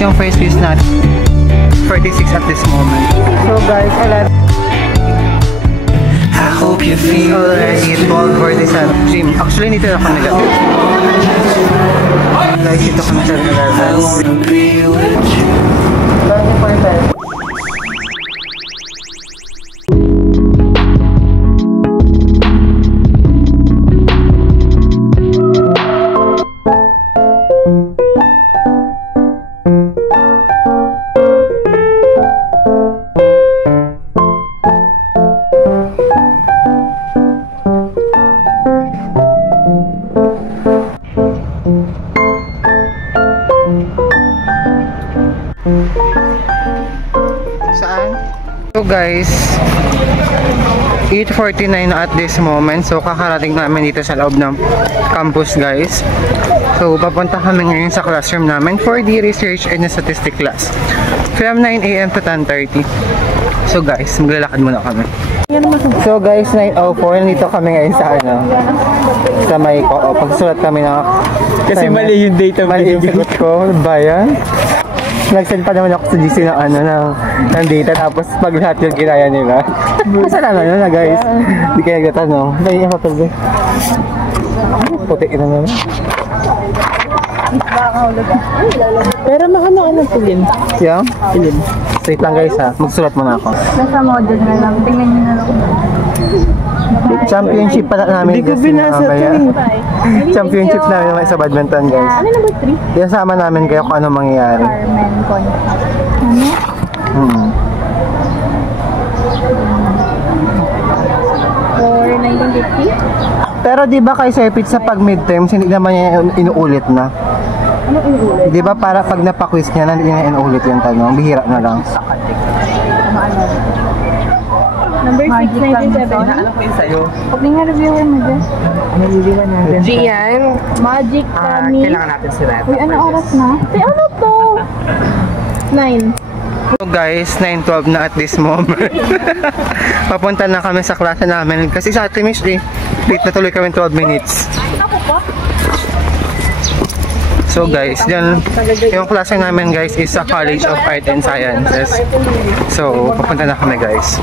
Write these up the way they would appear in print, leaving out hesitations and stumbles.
yung first quiz natin 46 at this moment. So guys, I hope you feel already 12:47 gym. Actually, dito ako nag-out. Guys, dito kami sa nag-out. Saan? So guys, 8:49 na at this moment. So kakarating namin dito sa loob ng campus guys. So papunta kami ngayon sa classroom namin for the research and statistic class from 9 AM to 10:30. So guys, maglalakad muna kami. So guys, 9:04 nandito kami ngayon sa sa may pagsulat kami na kasi mali yung data, mali yung sagot ko. Bayan. Nag-send pa naman ako sa GC ng ng data, tapos pag lahat yung ginaya nila. Kasalanan na guys. Hindi kaya nagtatanong. Kaya yung kapag puti na naman. Pero ano pilin? Yeah? Pilin. Wait lang guys ha. Magsulat muna ako. Nasa model na lang. Tingnan nyo na lang. Championship pala namin. Hindi ko binasa ito. Championship namin sa badminton guys. Ano number 3? Kaya sama namin kayo kung ano mangyayari. Carmen Contest. Ano? For 1950? Pero di ba kay Sir Pete sa pag midterms hindi naman niya inuulit na? Ano inuulit? Di ba para pag napakwiz niya na hindi niya inuulit yung tanong, bihira na lang. Number 6, 1970. Alam ko yun sa'yo. Pag nga reviewer mo dyan. Naliliwan natin. Gian, Magic Kami. Kailangan natin sila. Uy, ano oras na? Ay, ano to? 9. So guys, 9:12 na at this moment. Papunta na kami sa klase namin kasi sa atin late na tuloy kami 12 minutes. So guys, yan yung klase namin guys is sa College of Art and Sciences. So papunta na kami guys.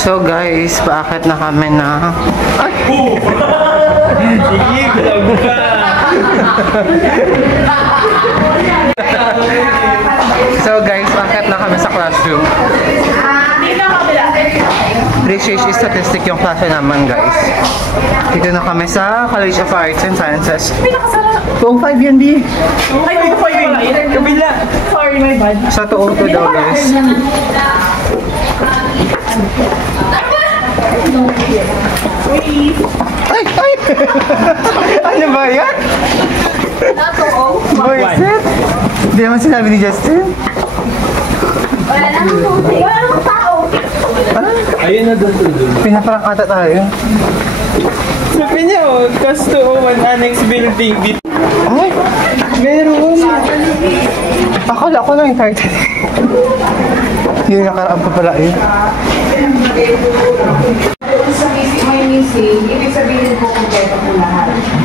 So guys, paakit na kami na ay! So guys, paakit na kami sa classroom. Research is statistic yung klase naman guys. Dito na kami sa College of Arts and Sciences. Tuong 5 yan di. Ay, may 5 yun. Kabila. Sorry, my bad. Sa tuong 2 daw guys. Ay! Ay! Ano ba yan? Boyset? Hindi naman sinabi ni Justin. Wala namang tao. Ayun na doon. Pinaparang ata tayo. Sabi niya, cost 201 annex building. Ay! Meron! Akala ko lang yung 30. Yung nakaraan pa pala yun.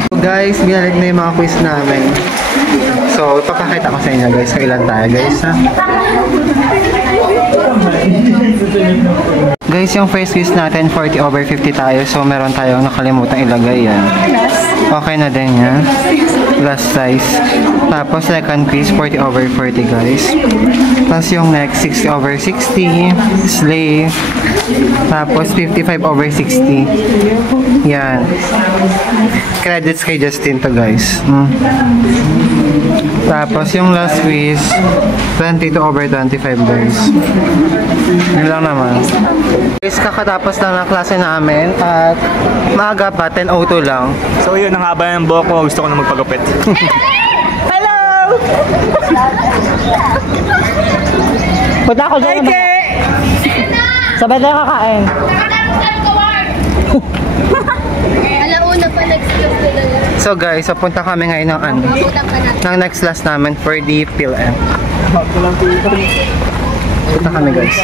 So guys, binalik na yung mga quiz namin. So, ipapakita ko sa inyo guys kung ilan tayo guys ha. Guys, yung first quiz natin 40/50 tayo. So, meron tayong nakalimutan ilagay yan. Okay na din yan. Last size. Tapos, second quiz 40/40 guys. Tapos, yung next 60/60. Slave. Tapos, 55/60. Yan. Credits kay Justin to guys. Tapos, yung last quiz 22/25 guys. Yun lang naman. Guys, kakatapos lang ng klase namin at maaga pa, 10:02 lang. So yun, ang haba ng buhok ko. Gusto ko na magpagupit. Hello! Punta ako dyan. Sabay tayo kakain. Alauna pa next class nila. So guys, punta kami ngayon ng ng next class namin for the PhilM. Punta kami guys.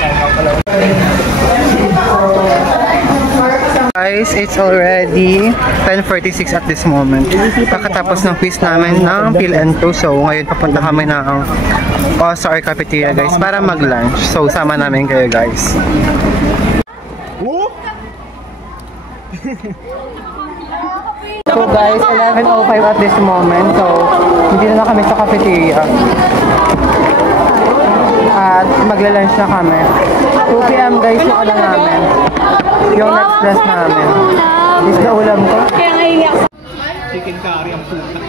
Guys, it's already 10:46 at this moment. Kakatapos ng quiz namin ng PhilN2. So, ngayon papunta kami ng All-Star Cafeteria guys para mag-lunch. So, sama namin kayo guys. So guys, 11:05 at this moment. So, hindi na kami sa cafeteria. At magla-lunch na kami. 2 PM guys yung ulam namin. Yung next class namin. Is na ulam ko. Kaya ngayon Chicken curry ang puta.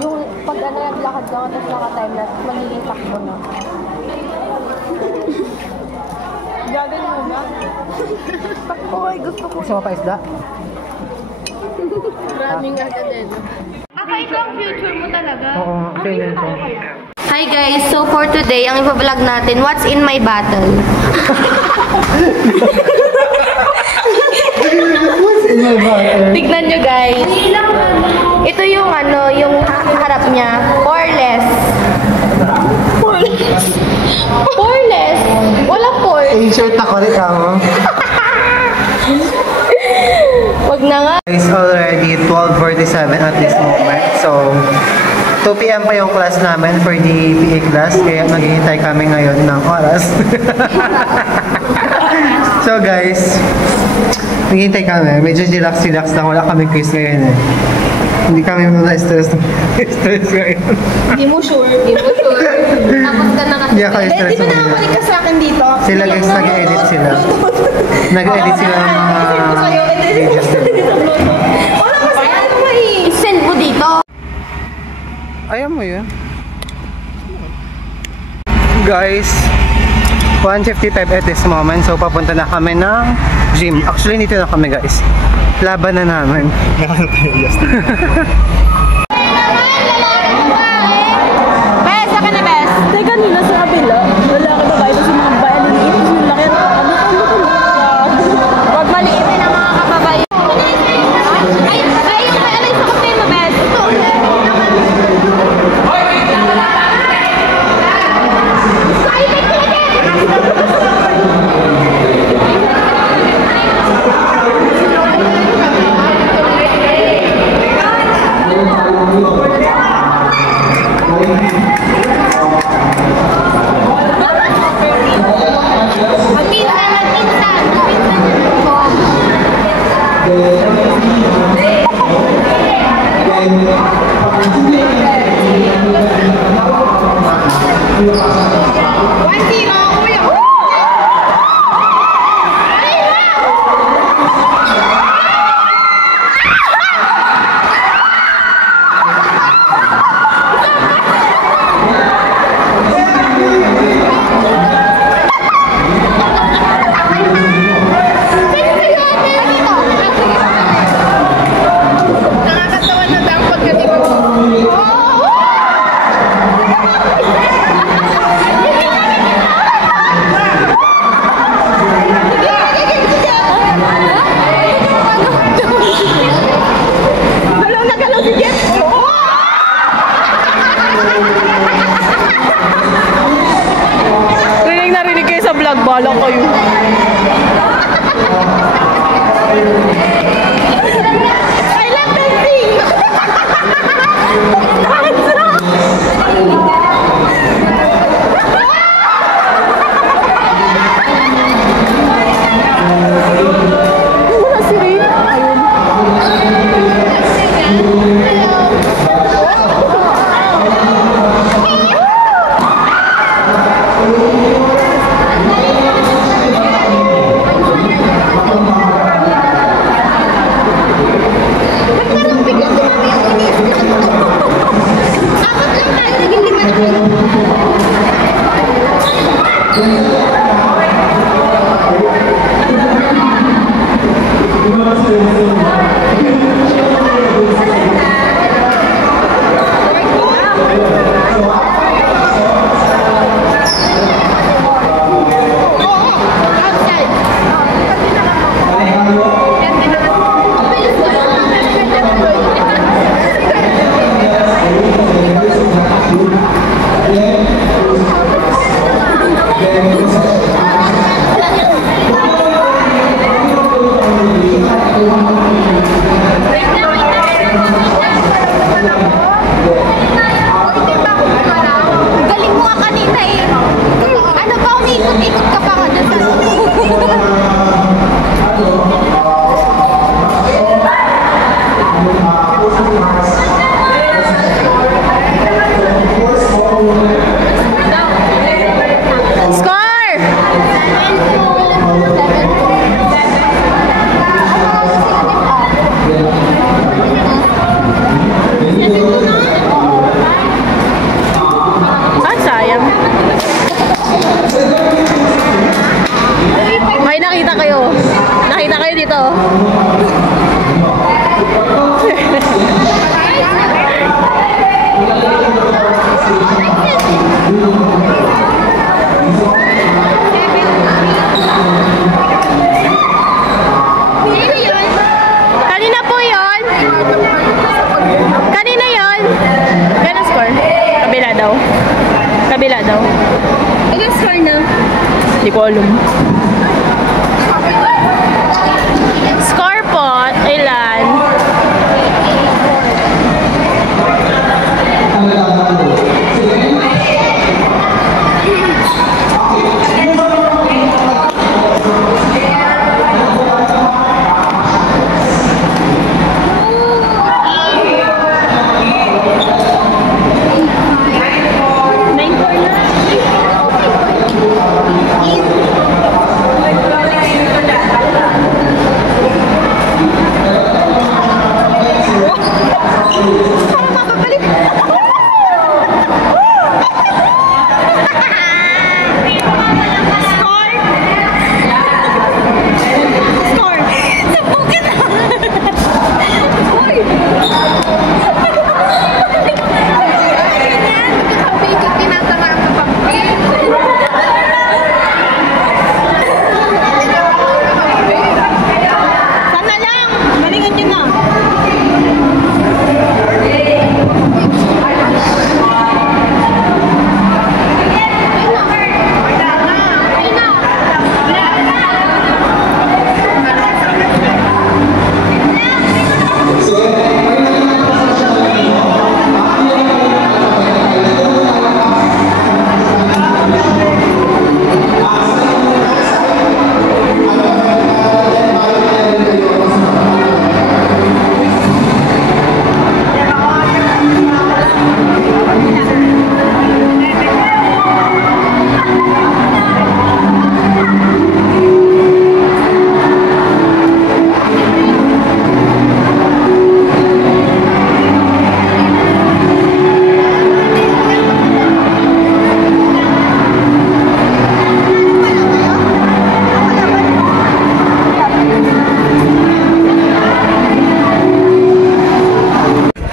yung pag ano naglakad ka, tapos naka-time na, magiging takbo na. Gagawin mo na? Oy, gusto ko. Gusto mo pa isda? Maraming agad. Ito ang future mo talaga. Oo, feeling ko. Hi guys, so for today, ang ipa-vlog natin, what's in my bottle? Tignan nyo guys. Ito yung ano, yung harap niya. Poreless. Poreless? Walang pore. T-shirt ako rin ako. Wag na nga. It's already 12:47 at this moment. So, 2 PM pa yung class namin for the PA class. Kaya maghihintay kami ngayon ng oras. So guys, maghihintay kami. Medyo relax lang. Wala kami quiz ngayon eh. Hindi kami stress ngayon. Hindi mo sure. Tapos ka na kasi. Hindi ako stress Di ba nakabalik ka sa akin dito? Sila guys, nag-edit sila. Nag-edit sila ng mga videos nila. Wala kasi ano mo eh. I-send mo dito. Ayaw mo yun? Guys, 1:55 at this moment. So, papunta na kami ng gym. Actually, dito na kami guys. Laban na namin. Bes, saka na bes. Teka, nila sa kabila. Lalaki ba kayo sa mga bayan ng ipos yung laki na Huwag maliitin ang mga kababayan. Ay, alay sa kapatid mo, bes. Ito. Narinig kayo sa vlog, balang kayo. I love dancing! Wala si Rin. Ayun. dito. Kanina po yun? Kanina yun? Gano'n score? Kabila daw. Kabila daw. Ilan score na? Hindi ko alam. Score po, ilan?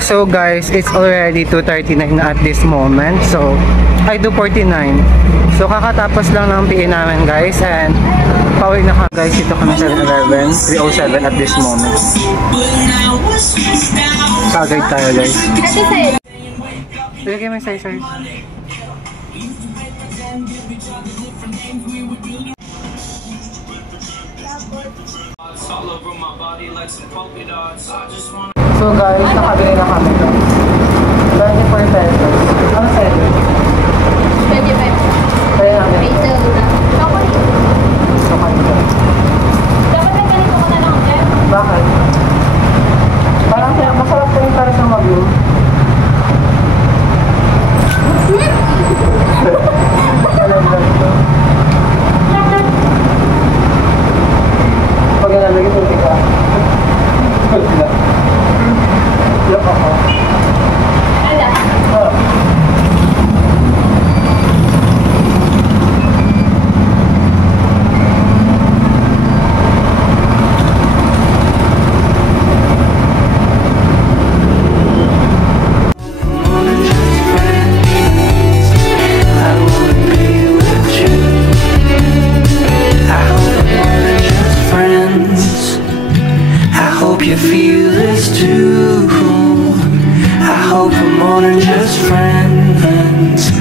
So guys, it's already 2:39 na at this moment. So, I do 49. So, kakatapos lang ng PA namin guys. And, pauwi na ka guys. Dito kami sa 7-Eleven. 3:07 at this moment. Kagay tayo guys. Bigay mo yung size. So guys, nakabili na kami ito. 24 pesos. Ano sa'yo? 25. Kaya namin. Peso na. So kanito. Dapat na ganito ko na lang, Jeff. Bakit? Parang masarap po yung para sa mag-view. Alam lang ito. Pag nalagay ito, tika. Yup ako. Ala. You feel this too. I hope we're more than just friends.